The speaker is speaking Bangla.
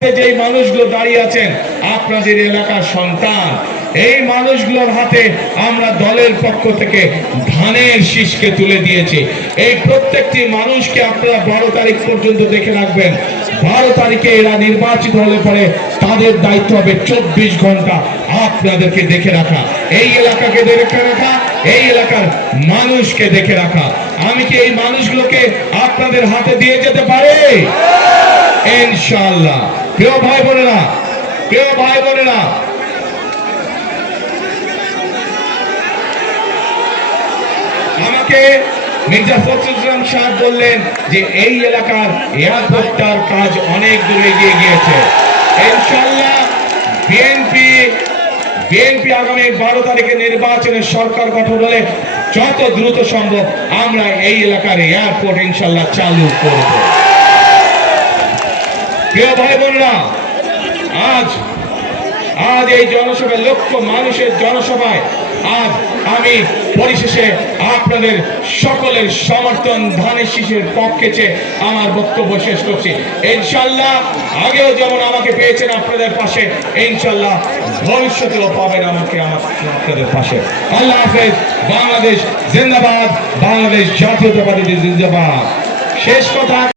যে মানুষগুলো দাঁড়িয়ে আছেন আপনাদের এলাকার সন্তান, এই মানুষগুলোর হাতে আমরা দলের পক্ষ থেকে ধানের শীষকে তুলে দিয়েছি। এই প্রত্যেকটি মানুষকে আপনারা 12 তারিখ পর্যন্ত দেখে রাখবেন। 12 তারিখে এরা নির্বাচিত হলে পরে তাদের দায়িত্ব হবে 24 ঘন্টা আপনাদেরকে দেখে রাখা, এই এলাকাকে দেখে রাখা, এই এলাকার মানুষকে দেখে রাখা। আমি কি এই মানুষগুলোকে আপনাদের হাতে দিয়ে যেতে পারি? ইনশাআল্লাহ। প্রিয় ভাই বোনেরা, আমাকে মির্জা ফখরুল ইসলাম সাহেব বললেন যে এই এলাকার এয়ারপোর্টটার কাজ অনেক দূরে এগিয়ে গিয়েছে। ইনশাআল্লাহ বিএনপি আগামী 12 তারিখে নির্বাচনের সরকার গঠন হলে যত দ্রুত সম্ভব আমরা এই এলাকার এয়ারপোর্ট ইনশাআল্লাহ চালু করব। প্রিয় ভাই বোনেরা, আজ এই জনসভায় লক্ষ মানুষের জনসভায় আজ আমি পরিশেষে আপনাদের সকলের সমর্থন ধানের শীষের পক্ষে চেয়ে আমার বক্তব্য শেষ করছি। ইনশাআল্লাহ আগেও যেমন আমাকে পেয়েছেন আপনাদের পাশে, ইনশাআল্লাহ ভবিষ্যতেও পাবেন আমাকে আপনাদের পাশে। আল্লাহ হাফেজ। বাংলাদেশ জিন্দাবাদ, বাংলাদেশ জাতীয়তাবাদী জিন্দাবাদ। শেষ কথা।